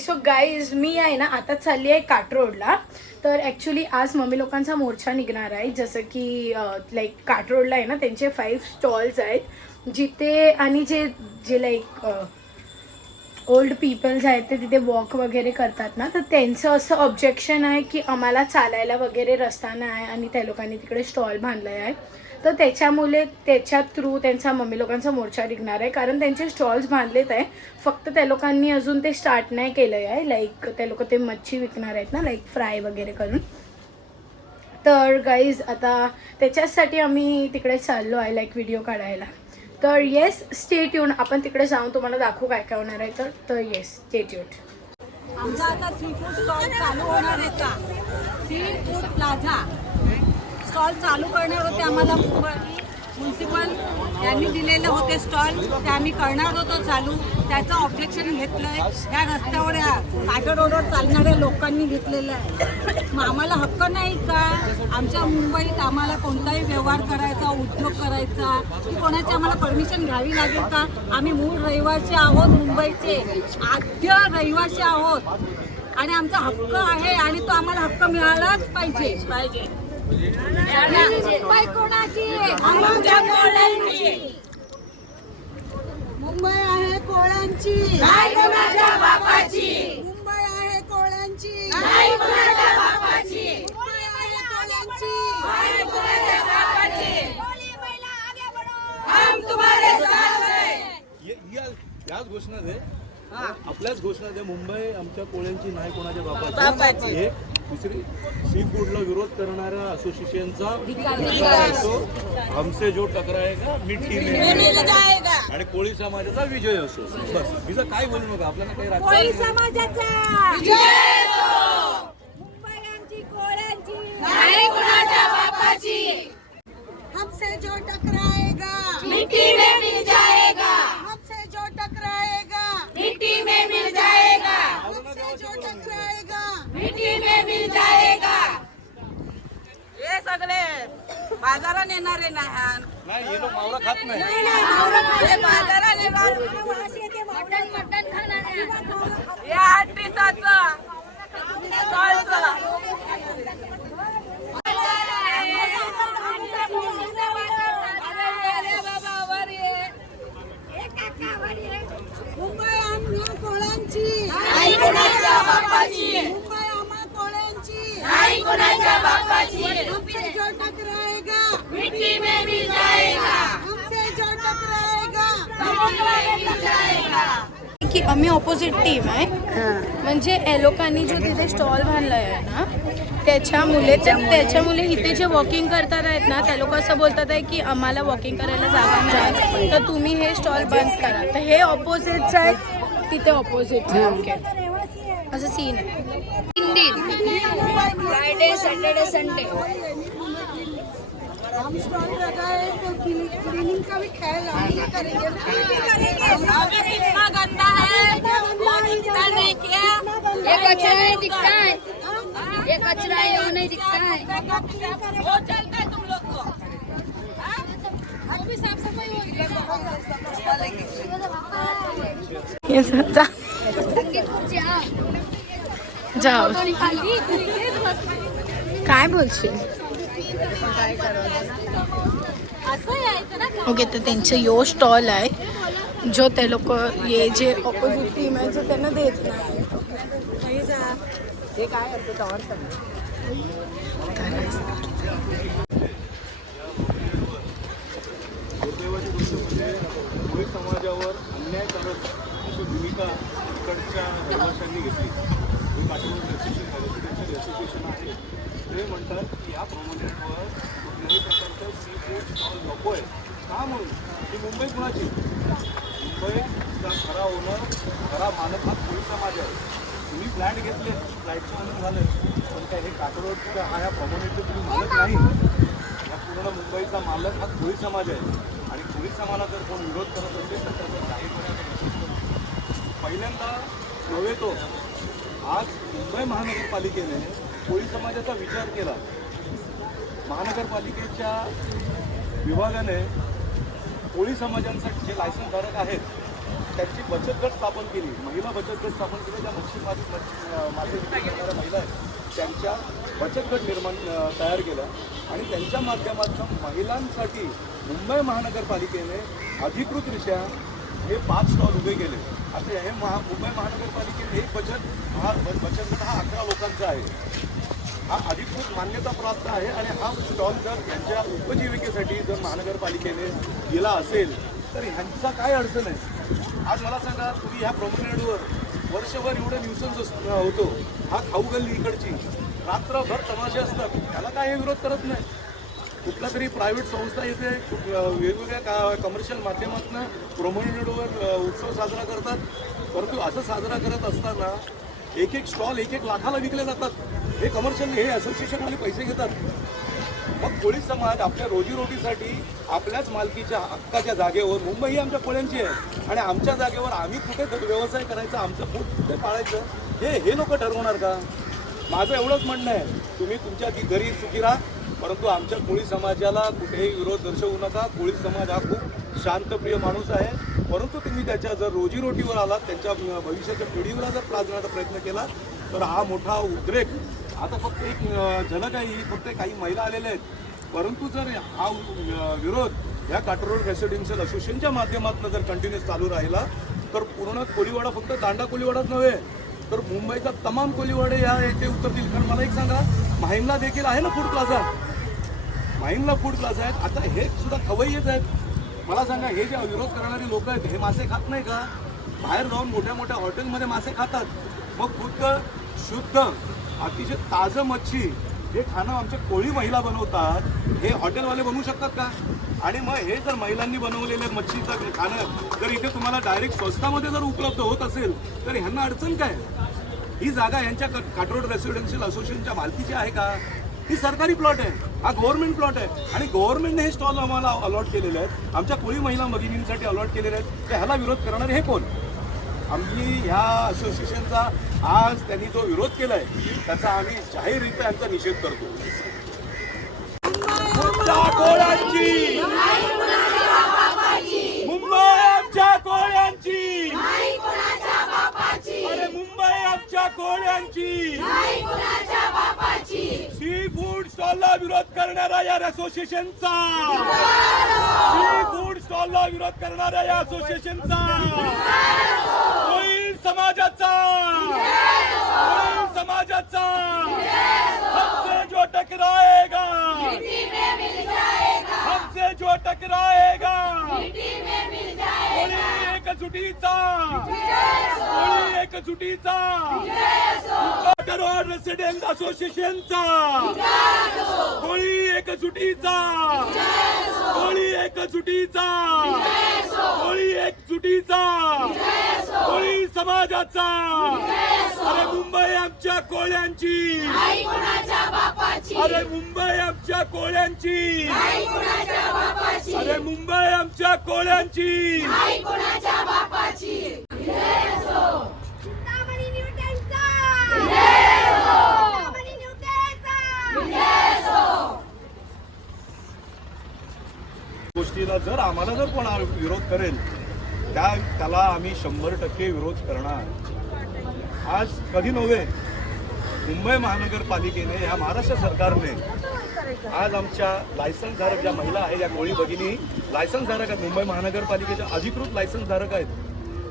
So guys मी आहे ना आता चालली आहे काटरोडला तर ॲक्च्युली आज मम्मी लोकांचा मोर्चा निघणार आहे. जसं की लाईक काटरोडला आहे ना त्यांचे फाईव्ह स्टॉल्स आहेत. जिथे आणि जे जे लाईक ओल्ड पीपल्स आहेत ते तिथे वॉक वगैरे करतात ना तर त्यांचं असं ऑब्जेक्शन आहे की आम्हाला चालायला वगैरे रस्ता नाही आहे आणि त्या लोकांनी तिकडे स्टॉल बांधले आहे तर त्याच्यामुळे त्याच्या थ्रू त्यांचा मम्मी लोकांचा मोर्चा निघणार आहे. कारण त्यांचे स्टॉल्स बांधलेत आहे. फक्त त्या लोकांनी अजून ते स्टार्ट नाही केलं आहे. लाईक ते लोक ते मच्छी विकणार आहेत ना लाईक फ्राय वगैरे करून. तर गाईज आता त्याच्याचसाठी आम्ही तिकडे चाललो आहे लाईक व्हिडिओ काढायला. तर येस स्टेट येऊन आपण तिकडे जाऊन तुम्हाला दाखवू काय काय होणार आहे. तर तर येस स्टेट येऊन आमचा आता सी फूड स्टॉल चालू होणार होता सी फूड प्लाझा स्टॉल चालू करणार होते आम्हाला मुंबई म्युन्सिपल. यांनी दिलेले होते स्टॉल ते आम्ही करणार होतो चालू. त्याचं ऑब्जेक्शन घेतलंय. या रस्त्यावर या काटर रोडवर चालणाऱ्या लोकांनी घेतलेलं आहे. मग आम्हाला हक्क नाही का? आमच्या मुंबईत आम्हाला कोणताही व्यवहार करायचा उद्योग करायचा की कोणाची आम्हाला परमिशन घ्यावी लागेल का? आम्ही मूळ रहिवासी आहोत मुंबईचे आद्य रहिवासी आहोत. आणि आमचा हक्क आहे आणि तो आम्हाला हक्क मिळालाच पाहिजे. पाहिजे. मुंबई कोणाची आमच्या कोळ्यांची मुंबई आहे कोळ्यांची. नाही कोणाच्या बापाची. मुंबई आहे कोळ्यांची. नाही कोणाच्या बापाची. मुंबई आहे कोळ्यांची. नाही कोणाच्या बापाची. हम तुम्हारे साथ हैं. ये- या- याच घोषणा दे. आपल्याच घोषणा दे मुंबई आमच्या कोळ्यांची नाही कोणाच्या बापाची. दुसरी सी फूडला विरोध करणाऱ्या असोसिएशनचा असो हमसे जो टकराएगा मिठी में मिल जाएगा आणि कोळी समाजाचा विजय असो. बस. तिचं काय बोलू नका आपल्याला काही कोळी समाजाचा. बापाची. हमसे जो टकराएगा. मिट्टी में मिल जाएगा हमसे जो टकराएगा मिट्टी में मिल जाएगा हमसे जो टकराएगा मिट्टी में मिल जाएगा हे सगळे बाजारात येणारे नाही नाही हे लोक मावळा खात नाही. हे आठ दिवसाचं. मुंबई आम्हा कोळ्यांची नाही कोणाच्या बापाची मुंबई आम्हा कोळ्यांची नाही कोणाच्या बापाची. हमसे जो टकराएगा मिट्टी में मिल जाएगा। हमसे जो टकराएगा मिल की आम्ही ऑपोजिट टीम आहे. म्हणजे या लोकांनी जो तिथे स्टॉल बांधला आहे ना त्याच्यामुळे त्या- त्याच्यामुळे इथे जे वॉकिंग करतात आहेत ना त्या लोक असं बोलतात आहे की आम्हाला वॉकिंग करायला जागा नाही तर तुम्ही हे स्टॉल बंद करा. तर हे ऑपोजिटचं आहे तिथे ऑपोजिटचं आहे. ओके असं सीन आहे. फ्राइडे सैटरडे संडे हम स्टॉल लगाए तो क्लीनिंग का भी ख्याल हम ही करेंगे। इतना गंदा है। दिखता नहीं क्या? ये कचरा नहीं दिखता है। ये कचरा है वो नहीं दिखता है। वो चलता है तुम लोग को। हाँ? साफ सफाई होगी काय ओके तर त्यांचं यो स्टॉल आहे जो ते लोक हे जे ऑपोजिट टीम आहे जो त्यांना देत नाही. दुर्दैवाची गोष्ट म्हणजे समाजावर अन्याय करत अशी भूमिका इकडच्या रहिवाशांनी घेतली. असोसिएशन आहे. ते म्हणतात की या प्रोमोनेटवर कुठल्याही प्रकारचं सी फूड स्टॉल नको आहे का म्हणून? ही मुंबई कुणाची? मुंबईचा खरा ओनर खरा मालक हा कोळी समाज आहे. तुम्ही फ्लॅट घेतले फ्लॅटचं म्हणून झालं. पण काय हे काठरोडचा हा या प्रोमोनेटचे तुम्ही मालक नाही? या पूर्ण मुंबईचा मालक हा कोळी समाज आहे. आणि कोळी समाजाला जर कोण विरोध करत असेल तर त्याचा जाहीरपणे निषेध पहिल्यांदा नव्हे तो. आज मुंबई महानगरपालिकेने कोळी समाजाचा विचार केला महानगरपालिकेच्या विभागाने कोळी समाजांसाठी जे लायसन्सधारक आहेत त्यांची बचत गट स्थापन केली. महिला बचत गट स्थापन केली. ज्या मच्छी मासे मासे करणाऱ्या महिला आहेत त्यांच्या बचत गट निर्माण तयार केला आणि त्यांच्या माध्यमातून महिलांसाठी मुंबई महानगरपालिकेने अधिकृतरित्या हे पाच स्टॉल उभे केले. आता हे महा मुंबई महानगरपालिकेने एक बचत महा बचत गट हा अकरा लोकांचा आहे. हा अधिकृत मान्यता प्राप्त आहे आणि हा स्टॉल जर यांच्या उपजीविकेसाठी जर महानगरपालिकेने दिला असेल तर ह्यांचा काय अडचण आहे? आज मला सांगा तुम्ही ह्या प्रमोनेडवर वर्षभर एवढं न्यूसन्स होतो. हा खाऊ गल्ली इकडची. रात्रभर तमाशे असतात. त्याला काय हे विरोध करत नाही? कुठला तरी प्रायव्हेट संस्था येथे वेगवेगळ्या का कमर्शियल माध्यमातून प्रोमोनेडवर उत्सव साजरा करतात. परंतु असं साजरा करत असताना एक एक स्टॉल एक एक लाखाला विकले जातात. हे कमर्शियल हे असोसिएशनवाले पैसे घेतात. मग कोळी समाज आपल्या रोजीरोटीसाठी आपल्याच मालकीच्या हक्काच्या जागेवर मुंबई ही आमच्या कोळ्यांची आहे. आणि आमच्या जागेवर आम्ही कुठे व्यवसाय करायचा आमचं फूट कुठे पाळायचं हे हे लोक ठरवणार का? माझं एवढंच म्हणणं आहे. तुम्ही तुमच्या ती घरी सुखी राहा. परंतु आमच्या कोळी समाजाला कुठेही विरोध दर्शवू नका. कोळी समाज हा खूप शांतप्रिय माणूस आहे. परंतु तुम्ही त्याच्या जर रोजीरोटीवर आलात त्यांच्या भविष्याच्या पिढीवर जर त्रास देण्याचा प्रयत्न केला तर हा मोठा उद्रेक. आता फक्त एक झलक आहे ही फक्त काही महिला आलेल्या आहेत. परंतु जर हा विरोध या काटरोड रेसिडेन्शियल असोसिएशनच्या माध्यमातून जर कंटिन्युअस चालू राहिला तर पूर्ण कोळीवाडा फक्त दांडा कोळीवाडाच नव्हे तर मुंबईचा तमाम कोळीवाडे या येथे उतरतील कारण मला एक सांगा माहीमला देखील आहे ना फूड प्लाझा माहीमला फूड क्लास आहेत. आता हे सुद्धा खवय्येच आहेत. मला सांगा हे जे विरोध करणारे लोक आहेत हे मासे खात नाही का? बाहेर जाऊन मोठ्या मोठ्या हॉटेलमध्ये मासे खातात. मग खुद्द शुद्ध अतिशय ताजं मच्छी हे खाणं आमच्या कोळी महिला बनवतात. हे हॉटेलवाले बनवू शकतात का? आणि मग हे जर महिलांनी बनवलेलं मच्छीचं खाणं जर इथे तुम्हाला डायरेक्ट स्वस्तामध्ये जर उपलब्ध होत असेल तर ह्यांना अडचण काय? ही जागा यांच्या क- काटरोड रेसिडेन्शियल असोसिएशनच्या मालकीची आहे का? ही सरकारी प्लॉट आहे. हा गव्हर्नमेंट प्लॉट आहे. आणि गव्हर्नमेंटने हे स्टॉल आम्हाला अलॉट केलेले आहेत. आमच्या कोळी महिला भगिनींसाठी अलॉट केलेले आहेत. तर ह्याला विरोध करणारे हे कोण? आम्ही ह्या असोसिएशनचा आज त्यांनी जो विरोध केला आहे त्याचा आम्ही जाहीररित्या यांचा निषेध करतो. स्टॉलला विरोध करणारा या असोसिएशनचा फ़ूड स्टॉलला विरोध करणाऱ्या या असोसिएशनचा कोळी समाजाचा. कोळी समाजाचा. हमसे जो टकराएगा. हमसे जो टकराएगा. एक एक जुटीचा रोड रेसिडेंट असोसिएशनचा. होळी एक होळी कोळी एक एकजुटीचा. होळी एक कोळी समाजाचा. अरे मुंबई आमच्या कोळ्यांची. अरे मुंबई आमच्या कोळ्यांची. अरे मुंबई आमच्या कोळ्यांची. गोष्टीला जर आम्हाला जर कोणा विरोध करेल त्या त्याला आम्ही शंभर टक्के विरोध करणार. आज कधी नव्हे मुंबई महानगरपालिकेने या महाराष्ट्र सरकारने आज आमच्या लायसन्सधारक ज्या महिला आहेत या कोळी भगिनी लायसन्सधारक आहेत मुंबई महानगरपालिकेच्या अधिकृत लायसन्सधारक आहेत.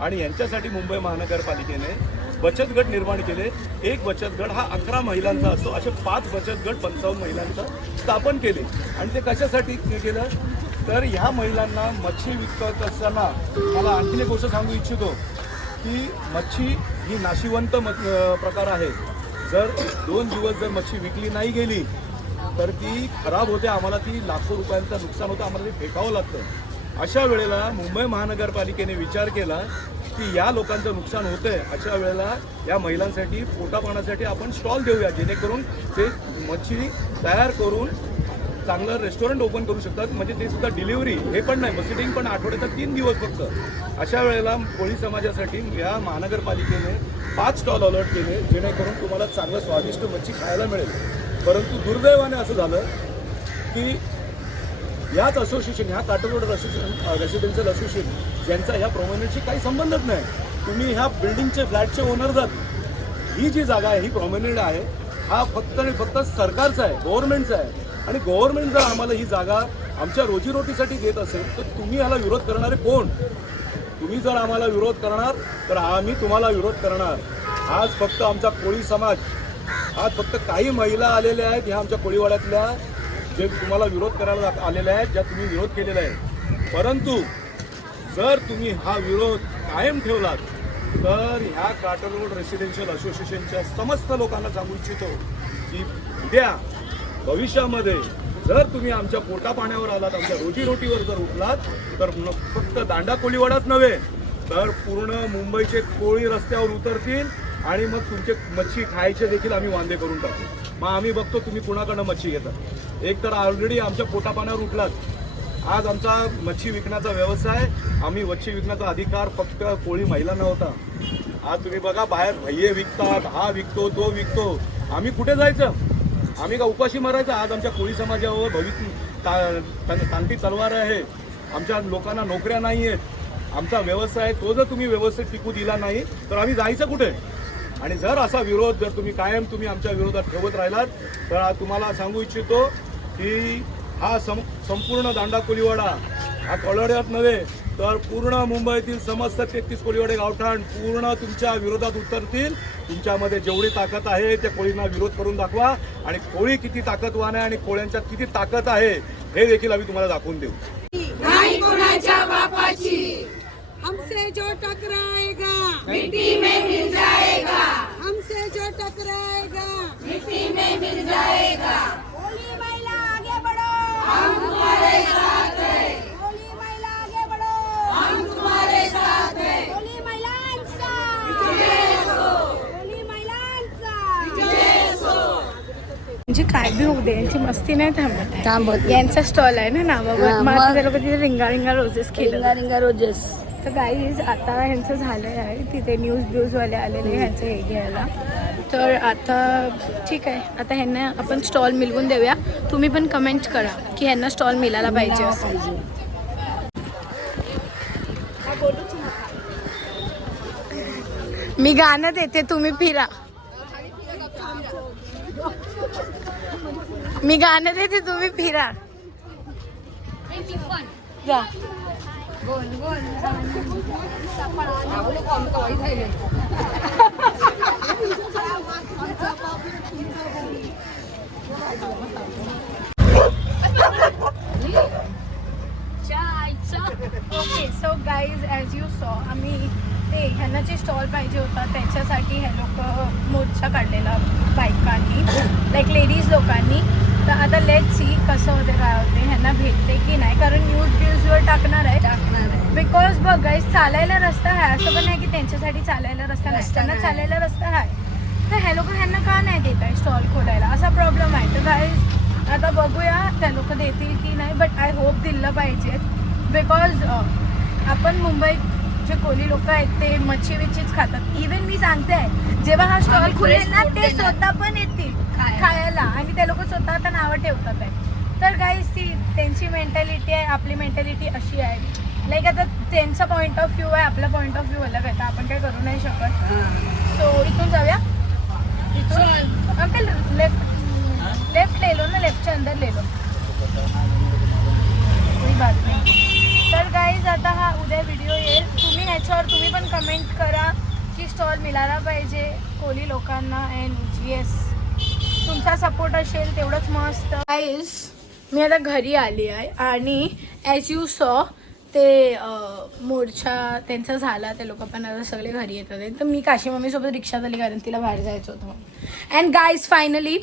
आणि यांच्यासाठी मुंबई महानगरपालिकेने बचत गट निर्माण केले. एक बचत गट हा अकरा महिलांचा असतो. असे पाच बचत गट पंचावन्न महिलांचं स्थापन केले. आणि ते कशासाठी केलं? तर ह्या महिलांना मच्छी विकत असताना मला आणखीन एक गोष्ट सांगू इच्छितो की मच्छी ही नाशिवंत म प्रकार आहे. जर दोन दिवस जर मच्छी विकली नाही गेली तर ती खराब होते आम्हाला ती लाखो रुपयांचं नुकसान होतं आम्हाला ते फेकावं लागतं. अशा वेळेला मुंबई महानगरपालिकेने विचार केला की या लोकांचं नुकसान होतंय अशा वेळेला या महिलांसाठी पोटापाण्यासाठी आपण स्टॉल देऊया जेणेकरून ते मच्छी तयार करून चांगलं रेस्टॉरंट ओपन करू शकतात. म्हणजे ते सुद्धा डिलिव्हरी हे पण नाही सिटिंग पण आठवड्याचा तीन दिवस फक्त. अशा वेळेला कोळी समाजासाठी या महानगरपालिकेने पाच स्टॉल अलॉट केले जेणेकरून तुम्हाला चांगलं स्वादिष्ट मच्छी खायला मिळेल. परंतु दुर्दैवाने असं झालं की याच असोसिएशन ह्या काटरोड रेसिडेन्शियल असोसिएशन ज्यांचा ह्या प्रॉमिनंटशी काही संबंधच नाही. तुम्ही ह्या बिल्डिंगचे फ्लॅटचे ओनर जात. ही जी जागा आहे ही प्रॉमिनंट आहे हा फक्त आणि फक्त सरकारचा आहे गव्हर्नमेंटचा आहे. आणि गव्हर्नमेंट जर आम्हाला ही जागा आमच्या रोजीरोटीसाठी देत असेल तर तुम्ही ह्याला विरोध करणारे कोण? तुम्ही जर आम्हाला विरोध करणार तर आम्ही तुम्हाला विरोध करणार. आज फक्त आमचा कोळी समाज आज फक्त काही महिला आलेल्या आहेत ह्या आमच्या कोळीवाड्यातल्या जे तुम्हाला विरोध करायला आलेल्या आहेत ज्या तुम्ही विरोध केलेला आहे. परंतु जर तुम्ही हा विरोध कायम ठेवलात तर ह्या काटर रोड रेसिडेन्शियल असोसिएशनच्या समस्त लोकांना सांगू इच्छितो की उद्या भविष्यामध्ये जर तुम्ही आमच्या पोटा पाण्यावर आलात आमच्या रोजीरोटीवर जर उठलात तर फक्त दांडा कोळीवाडाच नव्हे तर पूर्ण मुंबईचे कोळी रस्त्यावर उतरतील आणि मग तुमचे मच्छी खायचे देखील आम्ही वांदे करून टाकू. मग आम्ही बघतो तुम्ही कुणाकडनं मच्छी घेता एक तर ऑलरेडी आमच्या पोटापाण्यावर उठलात. आज आमचा मच्छी विकण्याचा व्यवसाय आम्ही मच्छी विकण्याचा अधिकार फक्त कोळी महिलांना होता. आज तुम्ही बघा बाहेर भैये विकतात हा विकतो तो विकतो. आम्ही कुठे जायचं? आम्ही का उपाशी मारायचं? आज आमच्या कोळी समाजावर भविष्य ता- तांती तलवार आहे. आमच्या लोकांना नोकऱ्या नाही आहेत. आमचा व्यवसाय तो जर तुम्ही व्यवस्थित टिकू दिला नाही तर आम्ही जायचं कुठे? आणि जर असा विरोध जर तुम्ही कायम तुम्ही आमच्या विरोधात ठेवत राहिलात तर तुम्हाला सांगू इच्छितो की हा सं संपूर्ण दांडा कोलीवाडा हा कळड्यात नव्हे तर पूर्ण मुंबईतील समस्त तेहतीस कोलीवाडे गावठाण पूर्ण तुमच्या विरोधात उतरतील. तुमच्यामध्ये जेवढी ताकद आहे त्या कोळींना विरोध करून दाखवा. आणि कोळी किती ताकदवान आहे आणि कोळ्यांच्यात किती ताकद आहे हे देखील आम्ही तुम्हाला दाखवून देऊ. हमसे जो टकराएगा मिट्टी में मिल जाएगा. हमसे जो टकराएगा मिट्टी में मिल जाएगा. होली महिला आगे बढ़ो. हम तुम्हारे साथ हैं होली महिला आगे बढ़ो हम तुम्हारे साथ हैं होली महिलांचा होली महिलांचा बी होऊ दे यांची मस्ती नाही थांबत. थांबत यांचा स्टॉल आहे ना नावावर. हा, मग? ते लोक तिथे रिंगा रिंगा रोजेस रिंगा केलं. रिंगा रोजेस तर गाईज आता ह्यांचं झालं आहे. तिथे न्यूज ब्यूजवाले आलेले ह्यांचं हे घ्यायला. तर आता ठीक आहे. आता ह्यांना आपण स्टॉल मिळवून देऊया. तुम्ही पण कमेंट करा की ह्यांना स्टॉल मिळायला पाहिजे असं. मी गाणं देते तुम्ही फिरा. मी गाणं देते तुम्ही फिरा. जा. Okay so guys as you saw आम्ही ते ह्यांना जे स्टॉल पाहिजे होता त्याच्यासाठी हे लोक मोर्चा काढलेला बायकांनी लाईक लेडीज लोकांनी तर आता लेट सी कसं होते काय होते ह्यांना भेटते की नाही? कारण न्यूज ब्यूजवर टाकणार आहे टाकणार आहे. बिकॉज बघ गाईज चालायला रस्ता आहे असं पण नाही की त्यांच्यासाठी चालायला रस्ता नाही. रस्ता त्यांना नाही. चालायला रस्ता आहे तर हे लोक ह्यांना का नाही देत आहे स्टॉल खोलायला? असा प्रॉब्लेम आहे. तर गाईज आता बघूया त्या लोक देतील की नाही. बट आय होप दिलं पाहिजे बिकॉज आपण मुंबईत जे कोली लोक आहेत ते मच्छी विच्छीच खातात. इवन मी सांगते आहे जेव्हा हा स्टॉल आम्ही खुलेल fresh ना food ते देणार. स्वतः पण येतील खायला. खायला. आणि ते लोक स्वतः आता नावं ठेवतात आहे. तर गाईज ती त्यांची मेंटॅलिटी आहे आपली मेंटॅलिटी अशी आहे. लाईक आता त्यांचा पॉईंट ऑफ व्ह्यू आहे आपला पॉईंट ऑफ व्ह्यू अलग आहे. तर आपण काय करू नाही शकत. सो इथून जाऊया. इथून अंकल लेफ्ट लेफ्ट लिहिलो ना लेफ्टच्या अंदर लिहिलो बात नाही. तर गाईज आता हा उद्या व्हिडिओ येईल. तुम्ही ह्याच्यावर तुम्ही पण कमेंट करा की स्टॉल मिळाला पाहिजे कोली लोकांना अँड येस तुमचा सपोर्ट असेल तेवढंच मस्त. गाईज मी आता घरी आली आहे आणि ॲज यू सॉ ते मोर्चा त्यांचा झाला. ते लोक पण आता सगळे घरी येतात. तर मी काशी मम्मीसोबत रिक्षात आली कारण तिला बाहेर जायचं होतं अँड गाईज फायनली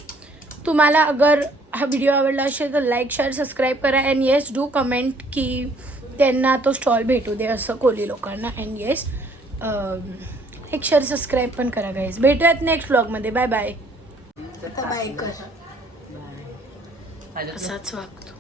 तुम्हाला अगर हा व्हिडिओ आवडला असेल तर लाईक शेअर सबस्क्राईब करा. अँड येस डू कमेंट की त्यांना तो स्टॉल भेटू दे असं कोली लोकांना. अँड येस एक शेअर सबस्क्राईब पण करा गाईज भेटूयात नेक्स्ट ब्लॉगमध्ये बाय बाय. आता बाय कर Hadi. Asat vakti.